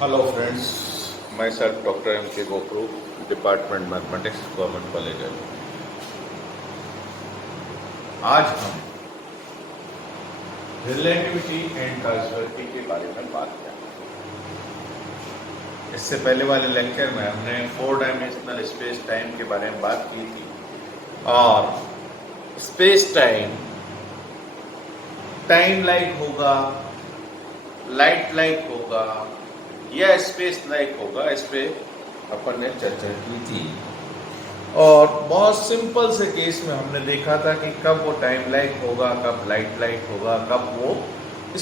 Hello friends, मैं sir doctor M के गोखरू, डिपार्टमेंट मैथमेटिक्स, गवर्नमेंट कॉलेज है। आज हम रिलेटिविटी एंड कॉज़ुअलिटी के बारे में बात करेंगे। इससे पहले वाले लेक्चर में हमने 4 डायमेंशनल स्पेस टाइम के बारे में बात की थी और स्पेस टाइम टाइम लाइक होगा, लाइट लाइक होगा या स्पेस लाइक होगा, इस पे अपन ने चर्चा की थी। और बहुत सिंपल से केस में हमने देखा था कि कब वो टाइम लाइक होगा, कब लाइट लाइक होगा, कब वो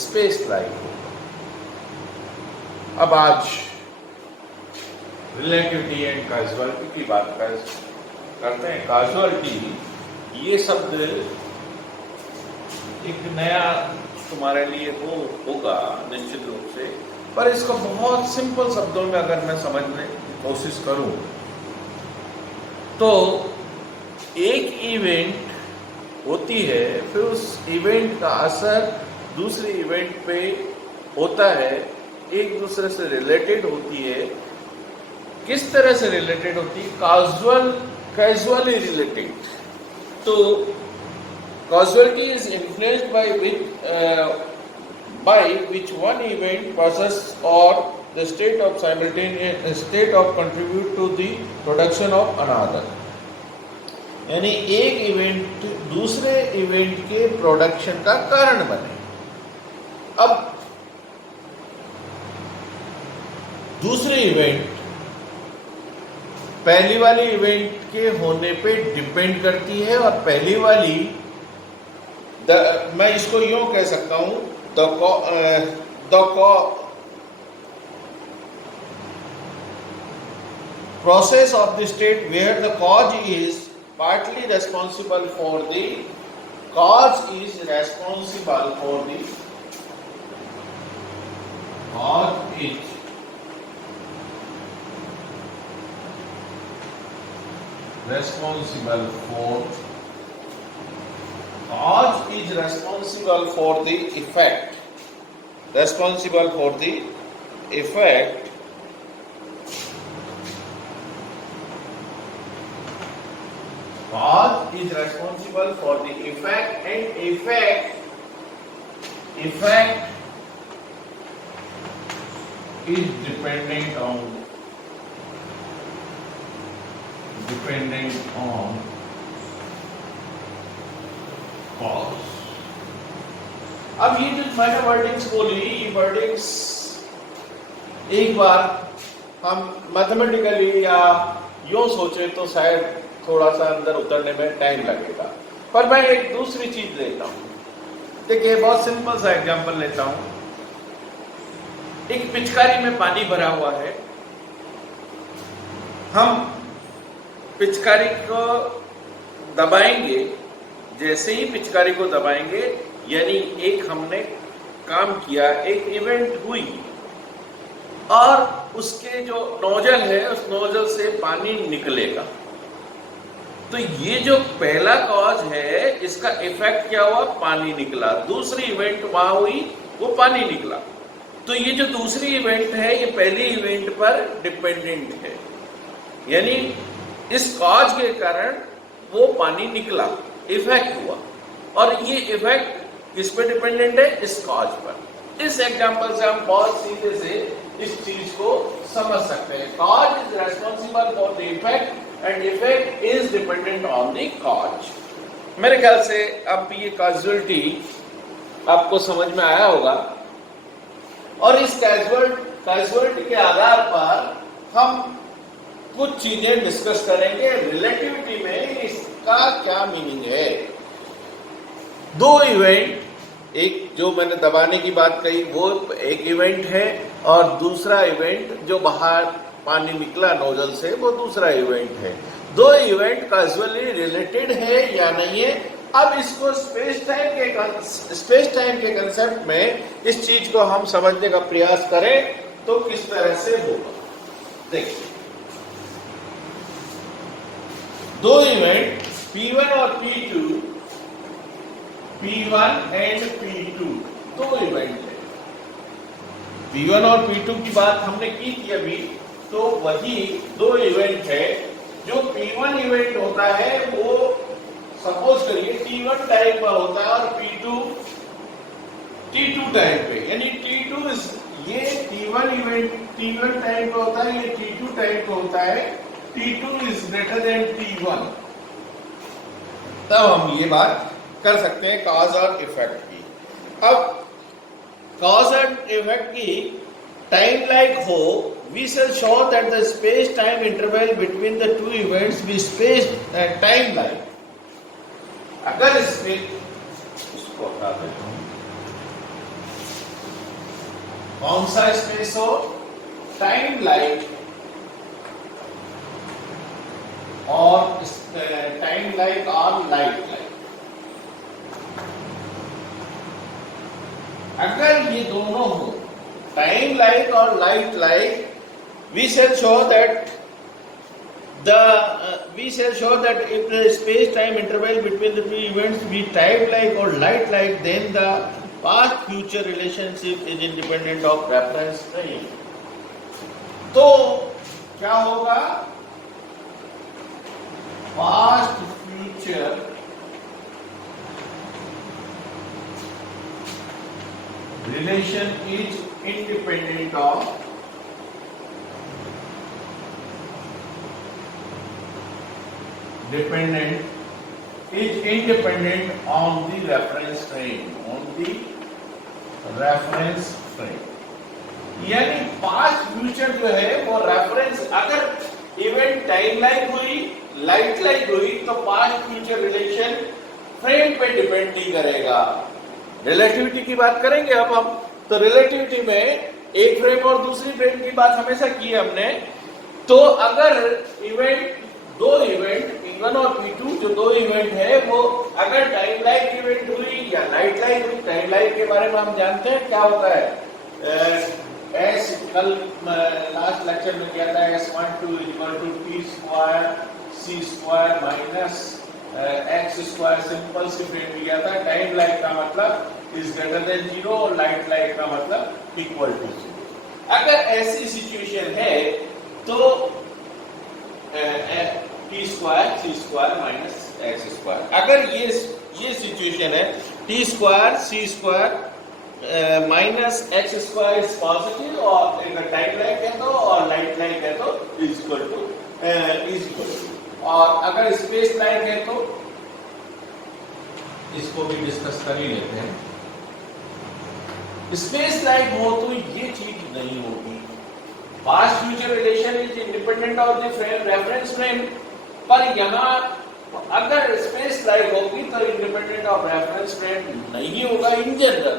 स्पेस लाइक होगा। अब आज रिलेटिविटी एंड कॉज़ुअलिटी की बात करते हैं। कॉज़ुअलिटी ये शब्द एक नया तुम्हारे लिए होगा निश्चित रूप से, पर इसको बहुत सिंपल शब्दों में अगर मैं समझने की कोशिश करूं तो एक इवेंट होती है, फिर उस इवेंट का असर दूसरे इवेंट पे होता है, एक दूसरे से रिलेटेड होती है। किस तरह से रिलेटेड होती है? Casually related. तो causality is influenced by which one event process or the state of simultaneous state of contribute to the production of another। यानी एक इवेंट दूसरे इवेंट के प्रोडक्शन का कारण बने। अब दूसरी इवेंट पहली वाली इवेंट के होने पे डिपेंड करती है और पहली वाली मैं इसको यूं कह सकता हूं, the process of the state where the cause is partly responsible for the cause is responsible for the cause is responsible for cause is responsible for the effect, responsible for the effect cause is responsible for the effect and effect is dependent on cause। अब ये जो मैंने wordings बोली, ये wordings एक बार हम mathematically या यूं सोचे तो शायद थोड़ा सा अंदर उतरने में टाइम लगेगा, पर मैं एक दूसरी चीज लेता हूं। देखिए, बहुत सिंपल सा एग्जांपल लेता हूं। एक पिचकारी में पानी भरा हुआ है, हम पिचकारी को दबाएंगे, जैसे ही पिचकारी को दबाएंगे यानी एक हमने काम किया, एक इवेंट हुई और उसके जो नोजल है उस नोजल से पानी निकलेगा। तो ये जो पहला कॉज है, इसका इफेक्ट क्या हुआ? पानी निकला। दूसरी इवेंट वहां हुई, वो पानी निकला। तो ये जो दूसरी इवेंट है ये पहली इवेंट पर डिपेंडेंट है, यानी इस कॉज के कारण वो पानी निकला, इफेक्ट हुआ। और ये इफेक्ट किस पे डिपेंडेंट है? इस कॉज पर। इस एग्जांपल से हम बहुत सीधे से इस चीज को समझ सकते हैं। Cause is responsible for the effect and effect is dependent on the cause. मेरे ख्याल से अब ये कॉजुअलिटी आपको समझ में आया होगा। और इस कैजुअलिटी के आधार पर हम कुछ चीजें डिस्कस करेंगे। रिलेटिविटी में इसका क्या मीनिंग है? दो इवेंट, एक जो मैंने दबाने की बात कही वो एक इवेंट है और दूसरा इवेंट जो बाहर पानी निकला नोजल से वो दूसरा इवेंट है। दो इवेंट कैजुअली रिलेटेड है या नहीं है? अब इसको स्पेस टाइम के कंसेप्ट में इस चीज को हम समझने का प्रयास करें तो किस तरह से होगा। देखिए, दो इवेंट P1 और P2, P1 एंड P2 दो इवेंट है। P1 और P2 की बात हमने की थी अभी, तो वही दो इवेंट है। जो P1 इवेंट होता है वो सपोज करिए T1 टाइम पर होता है और P2 T2 टाइम पे, यानी T2 ये T1 इवेंट T1 टाइम पे होता है, ये T2 टाइम पे होता है, T2 is greater then T1। तब हम ये बात कर सकते हैं कॉज और इफेक्ट की। अब cause and effect की time like हो, we shall show that the space time interval between the two events be space time like। अगर इसमें उसको हटा देता हूं, कौन सा स्पेस हो, टाइम लाइक और टाइम लाइक और लाइट लाइक। अगर ये दोनों हो, टाइम लाइक और light like, we shall show that if the space time interval between the two events be time like or light like, then the past future relationship is independent of reference frame। तो क्या होगा, past future relation is independent of on the reference frame, यानी past future जो है वो reference, अगर event time like हुई, light like हुई, तो पास्ट फ्यूचर रिलेशन फ्रेम पे डिपेंड नहीं करेगा। रिलेटिविटी की बात करेंगे अब हम, तो रिलेटिविटी में एक फ्रेम और दूसरी फ्रेम की बात हमेशा की है हमने। तो अगर दो इवेंट P1 और P2 जो दो इवेंट है वो अगर टाइम लाइक इवेंट हुई या लाइट लाइक हुई, टाइम लाइक के बारे में हम जानते हैं क्या होता है, एस कल लास्ट लेक्चर में किया था, S12 = T स्क्वायर C स्क्वायर माइनस एक्स स्क्वायर, सिंपल सी फ्रेम दिया था। टाइम लाइक का मतलब इज ग्रेटर देन 0 और लाइट लाइक का मतलब इक्वल टू 0। अगर ऐसी सिचुएशन है तो टी स्क्वायर C स्क्वायर माइनस एक्स स्क्वायर। अगर ये सिचुएशन है टी स्क्वायर C स्क्वायर minus X square is positive, और अगर टाइम लाइक है तो और लाइट लाइक है तो इज इक्वल टू, और अगर स्पेस लाइक है तो इसको भी डिस्कस कर ही लेते हैं। स्पेस लाइक हो तो ये चीज नहीं होगी, past future relation is independent of the reference frame, पर यहां अगर स्पेस लाइक होगी तो इंडिपेंडेंट ऑफ रेफरेंस फ्रेम नहीं होगा। इन जनरल,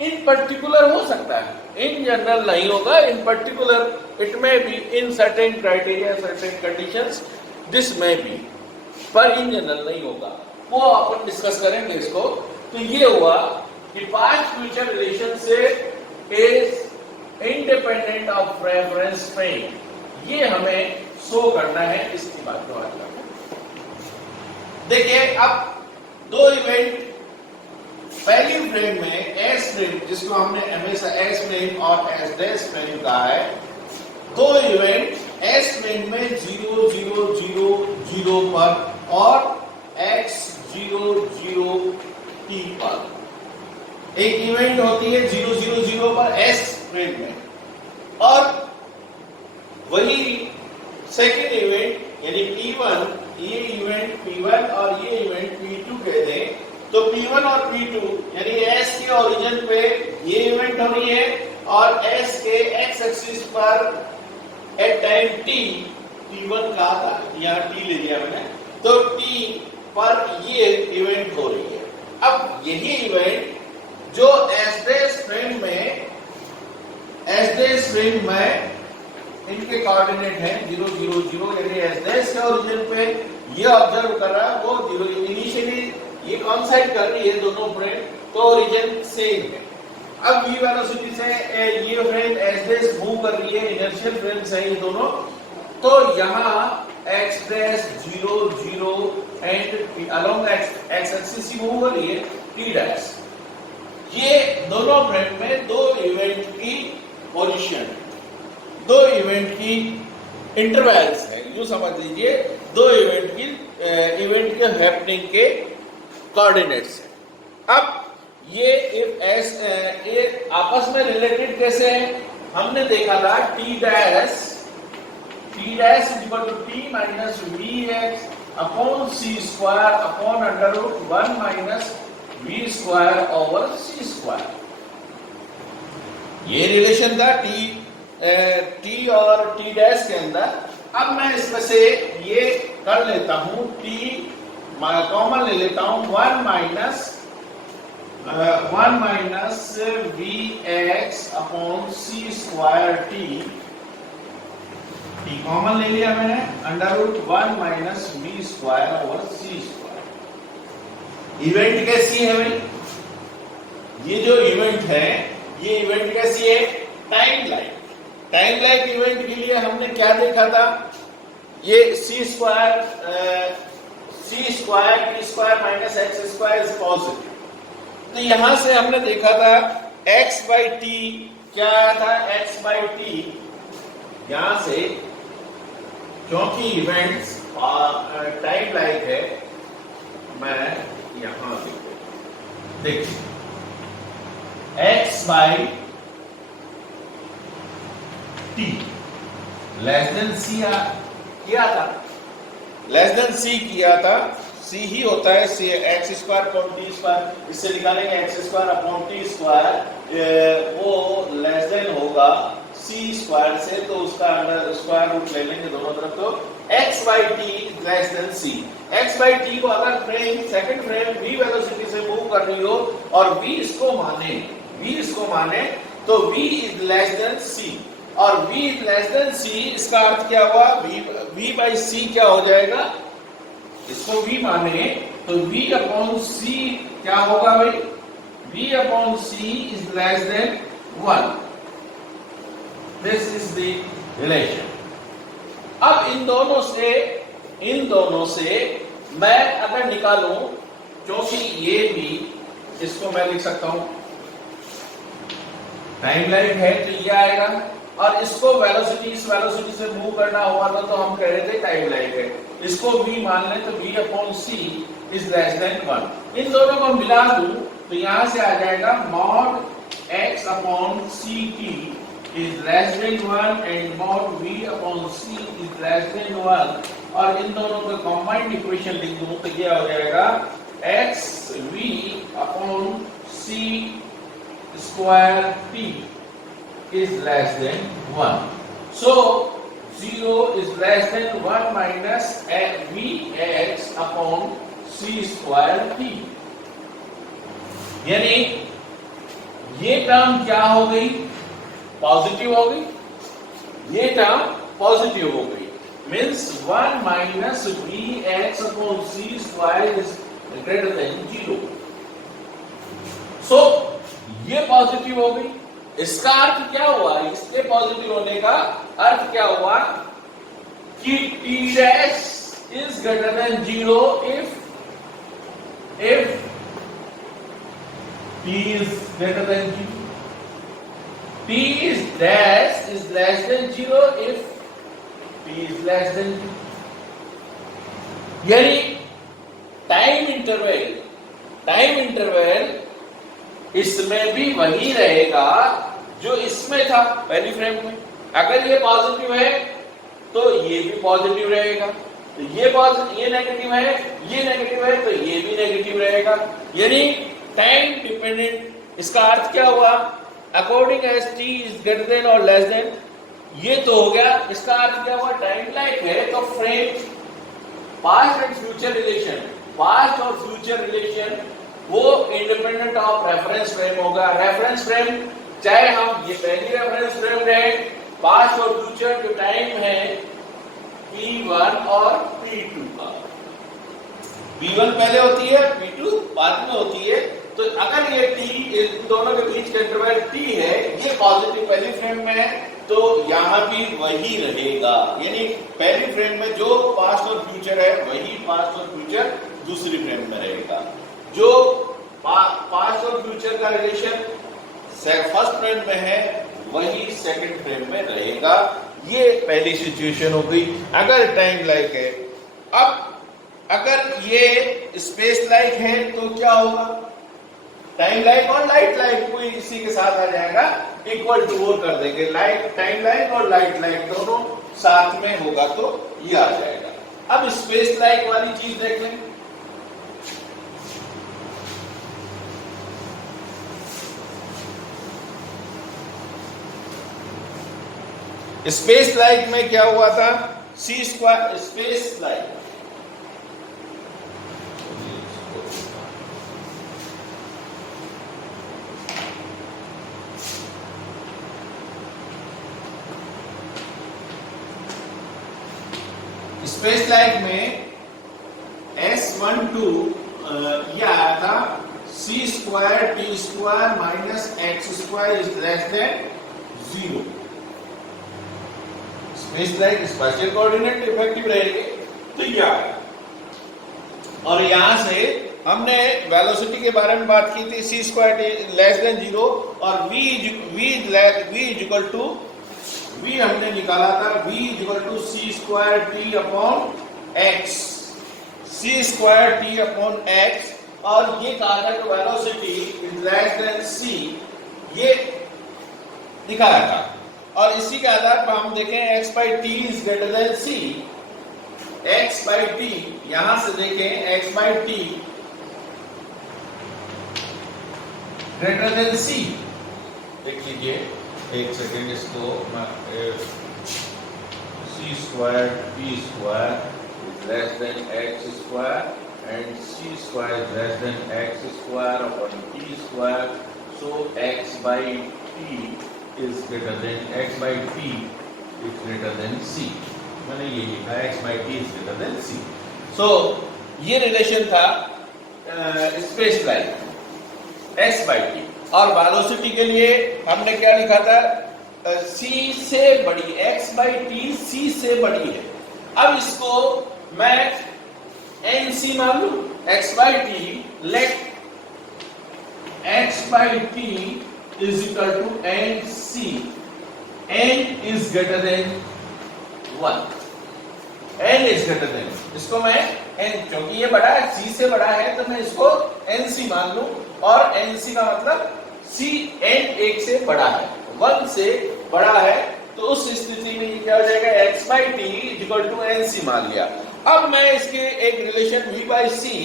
इन पर्टिकुलर हो सकता है, इन जनरल नहीं होगा, इन particular it may be in certain criteria, certain conditions this में भी, पर इन जनरल नहीं होगा, वो अपन डिस्कस करेंगे इसको। तो ये हुआ कि past future relationship is independent of reference frame, ये हमें शो करना है, इसकी बात को आज करते हैं। देखिए अब दो इवेंट पहली फ्रेम में एस फ्रेम, जिसको हमने हमेशा एस फ्रेम और एस डैश फ्रेम कहा है, दो इवेंट एस फ्रेम में 0 0 0 0 पर और x 0 0 t पर, एक इवेंट होती है 0 0 0 पर एस फ्रेम में, और वही सेकेंड इवेंट यानी P1, ये इवेंट P1 और ये इवेंट P2 कहते हैं। तो P1 और P2 यानी S के ओरिजिन पे ये इवेंट हो रही है और S के x एक्सिस पर एट टाइम t, T1 कहा था, यहाँ t ले लिया मैंने, तो t पर ये इवेंट हो रही है। अब यही इवेंट जो S डैश फ्रेम में इनके कोऑर्डिनेट हैं 0 0 0, यानी S डैश के ओरिजिन पे ये ऑब्जर्व कर रहा है वो 0, इनिशियली ये कॉन्साइड कर रही है दोनों फ्रेम, तो ओरिजिन सेम है। अब v वेलोसिटी से ये फ्रेम S डैश मूव कर रही है, इनर्शियल फ्रेम्स है ये दोनों, तो यहाँ x dash 0 0 and along x axis he move हो रही है t डैश। ये दोनों फ्रेम में दो इवेंट की पोजीशन, दो इवेंट की इंटरवल्स है, यूं समझ लीजिए दो इवेंट के हैपनिंग के कोऑर्डिनेट्स है। अब ये आपस में रिलेटेड कैसे है? हमने देखा था t dash is equal to t minus vx upon c square upon under root 1 minus v square over c square. ये रिलेशन था t और t डैश के अंदर। अब मैं इसमें से ये कर लेता हूं, t कॉमन ले लेता हूं, 1 minus vx upon c square t common ले लिया मैंने, under root 1 minus v square over c square. Event कैसी है भाई? ये जो इवेंट है, ये इवेंट कैसी है? टाइम लाइक इवेंट के लिए हमने क्या देखा था? ये c square t square minus x square is positive. तो यहां से हमने देखा था x बाई टी, क्या आया था? x by T. यहां से क्योंकि इवेंट्स टाइम लाइक है, मैं यहां देखिए x by T less than C किया था, लेस देन सी किया था, सी ही होता है C X square upon T square. इससे निकालेंगे X square upon T square, वो लेस देन होगा सी स्क्वायर से, तो उसका अंडर स्क्वायर रूट ले लेंगे दोनों तरफ। तो x by T less than c. X by t को अगर frame second frame v velocity से मूव कर रही हो और v इसको माने तो v is less than c, और v is less than c, इसका अर्थ क्या हुआ? v बाई c क्या हो जाएगा? इसको v माने तो v अपॉन c क्या होगा भाई? v upon c is less than 1। This is the relation. अब इन दोनों से मैं अगर निकालूं, क्योंकि ये भी, इसको मैं लिख सकता हूं टाइम लाइन है तो ये आएगा, और इसको इस वेलोसिटी से मूव करना हुआ था तो हम कह रहे थे टाइम लाइन है। इसको v मान लें तो v upon c is less than 1। इन दोनों को मिला दूं तो यहां से आ जाएगा mod x upon c t is less than 1 and mod v upon c is less than 1, और इन दोनों का कंबाइंड इक्वेशन लिख दूं तो क्या हो जाएगा? x v upon c square t is less than 1. So 0 is less than 1 minus vx upon c square t। यानी ये टर्म क्या हो गई? पॉजिटिव हो गई। ये टर्म पॉजिटिव हो गई, means 1 minus vx upon c square is greater then 0। सो ये पॉजिटिव हो गई। इसका अर्थ क्या हुआ? इसके पॉजिटिव होने का अर्थ क्या हुआ? कि t dash is greater then 0 if t is greater than 0। t is dash is less than 0 if t is less than 0। यानी टाइम इंटरवल इसमें भी वही रहेगा जो इसमें था पहली फ्रेम में। अगर ये पॉजिटिव है तो ये भी पॉजिटिव रहेगा, तो ये नेगेटिव है तो ये भी नेगेटिव रहेगा। यानी टाइम डिपेंडेंट। इसका अर्थ क्या हुआ? According as t is greater than और लेस देन, ये तो हो गया। इसका अर्थ क्या हुआ? टाइम लाइक है तो frame past and future relation, past और फ्यूचर रिलेशन वो इंडिपेंडेंट ऑफ रेफरेंस फ्रेम होगा। रेफरेंस फ्रेम चाहे हम ये पहली रेफरेंस फ्रेम रहे, पास्ट और फ्यूचर जो टाइम है P1 और P2 का, P1 पहले होती है, P2 बाद में होती है। तो अगर ये t इन दोनों के बीच का इंटरवल t है, ये पॉजिटिव पहली फ्रेम में है, तो यहां भी वही रहेगा। यानी पहली फ्रेम में जो पास्ट और फ्यूचर है वही पास्ट और फ्यूचर दूसरी फ्रेम में रहेगा। जो पास्ट और फ्यूचर का रिलेशन फर्स्ट फ्रेम में है वही सेकंड फ्रेम में रहेगा। ये पहली सिचुएशन हो गई अगर टाइम लाइक है। अब अगर ये स्पेस लाइक है तो क्या होगा, टाइम लाइक और लाइट लाइक कोई इसी के साथ आ जाएगा, इक्वल टू 4 कर देंगे। लाइट टाइम लाइक और लाइट लाइक दोनों साथ में होगा तो ये आ जाएगा। अब स्पेस लाइक वाली चीज देख लें। स्पेस लाइक में क्या हुआ था, C square space like space like में S12 ये आया था C square T square minus X square is less than 0। Space like spatial coordinate effective रहेंगे तो ये आया। और यहां से हमने वेलोसिटी के बारे में बात की थी, सी स्क्वायर लेस देन 0 और v इक्वल टू v हमने निकाला था v equal to c square t upon x, c square t upon x. और ये कहा था कि velocity is less than c, ये दिखाया था। और इसी के आधार पर हम देखें x by T is greater than c, x by T यहां से देखें x by T greater than c। देख लीजिए एक सेकेंड, इसको C square T square is less than X square and C square is less than X square upon T square. So X by T is greater than X by T is greater than C. मैंने ये लिखा है X by T is greater than सी। सो ये relation था space like x by T. और velocity के लिए हमने क्या लिखा था, c से बड़ी x बाई टी c से बड़ी है। अब इसको मैं nc मान लू, x by t, let x by T is equal to nc, n is greater than 1, n is greater than, इसको मैं n, क्योंकि ये बड़ा है c से बड़ा है तो मैं इसको nc मान लू। और nc का मतलब c n 1 से बड़ा है, 1 से बड़ा है, तो उस स्थिति में ये क्या हो जाएगा, x by t equal to nc मान लिया। अब मैं इसके एक relation v by c,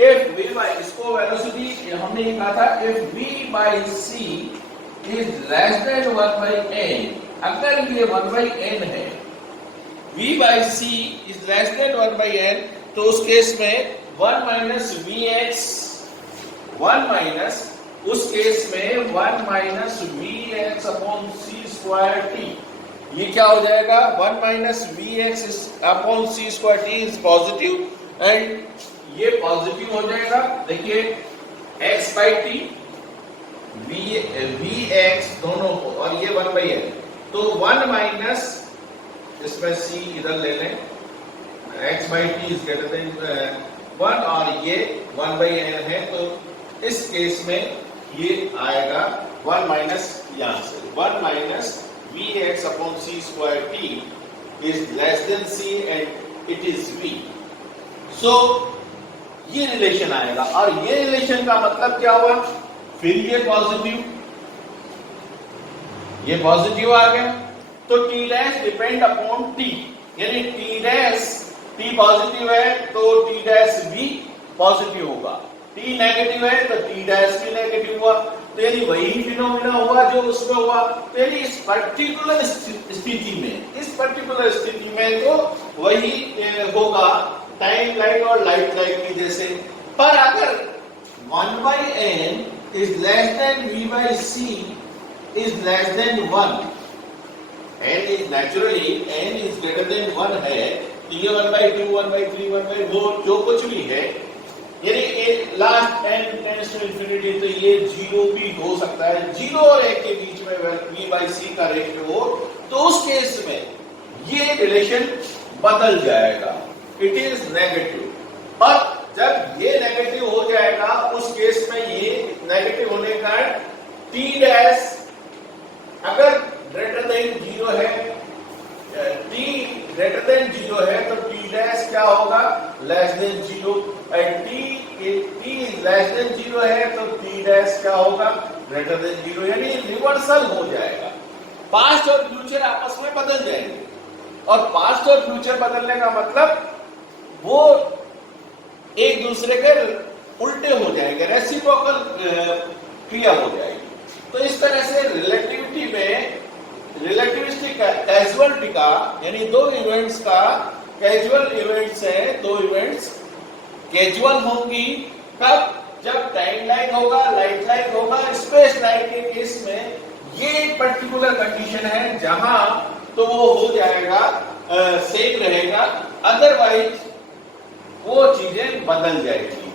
if v by, इसको वेलोसिटी हमने ये कहा था if v by c is less than 1 by n, अगर ये 1 बाई n है, v by c is less than 1 by n, तो उस केस में 1 माइनस वी एक्स, 1 माइनस, उस केस में 1 minus we x upon C square t, ये क्या हो जाएगा, 1 minus we x upon C square T is positive and ये पॉजिटिव हो जाएगा। देखिए x by t, v x दोनों को, और ये 1 बाई एन, तो 1 माइनस, इसमें सी इधर ले लें, x by T is greater than 1 और ये 1 बाई एन है, तो इस केस में ये आएगा 1 माइनस, यहां से 1 minus we x upon C square T is less than C and it is V. So ये रिलेशन आएगा, और ये रिलेशन का मतलब क्या हुआ, फिर ये पॉजिटिव आ गया, तो T dash depend upon T, यानी टी डैश, टी पॉजिटिव है तो टी डैश भी पॉजिटिव होगा, टी नेगेटिव है तो टी डैश भी नेगेटिव हुआ। तो यानी वही फिनोमेना हुआ जो उसमें हुआ। तो यानी इस पर्टिकुलर स्थिति में तो वही होगा टाइम लाइट और लाइट लाइट की जैसे। पर अगर 1 by n is less then v by c is less than 1, n is naturally n is greater than 1 है, तो ये 1 बाई 2, 1 बाई 3, 1 बाई 4 जो कुछ भी है, यानी last n tends to infinity, तो ये 0 भी हो सकता है, 0 और 1 के बीच में v बाई c का रेशियो हो, तो उस केस में ये रिलेशन बदल जाएगा, इट इज नेगेटिव। और जब ये नेगेटिव हो जाएगा उस केस में ये नेगेटिव होने का t डैश अगर ग्रेटर जीरो है, टी ग्रेटर देन जीरो है तो टी डैश क्या होगा, less than zero. T less than zero है तो टी डैश क्या होगा, ग्रेटर देन जीरो, यानी रिवर्सल हो जाएगा। पास्ट और फ्यूचर आपस में बदल जाएंगे, और पास्ट और फ्यूचर बदलने का मतलब वो एक दूसरे के उल्टे हो जाएंगे, रेसिप्रोकल क्रिया हो जाएगी। तो इस तरह से रिलेटिविटी में रिलेटिविस्टिक कैजुअलिटी का, यानी दो इवेंट्स का कैजुअल इवेंट्स है, दो इवेंट्स कैजुअल होंगी कब, जब टाइम लाइन होगा, लाइट लाइन होगा। स्पेस लाइन के केस में ये एक पर्टिकुलर कंडीशन है जहां तो वो हो जाएगा, सेम रहेगा, अदरवाइज वो चीजें बदल जाएगी,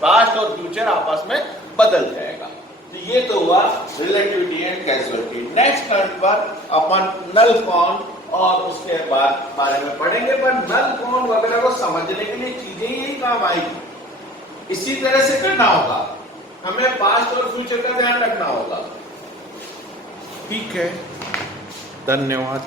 पास्ट और फ्यूचर आपस में बदल जाएगा। तो ये तो हुआ रिलेटिविटी एंड कैजुअलिटी। नेक्स्ट खंड पर अपन नल कौन और उसके बाद बारे में पढ़ेंगे, पर नल कौन वगैरह को समझने के लिए चीजें यही काम आएगी। इसी तरह से करना होगा, हमें पास्ट और फ्यूचर का ध्यान रखना होगा। ठीक है, धन्यवाद।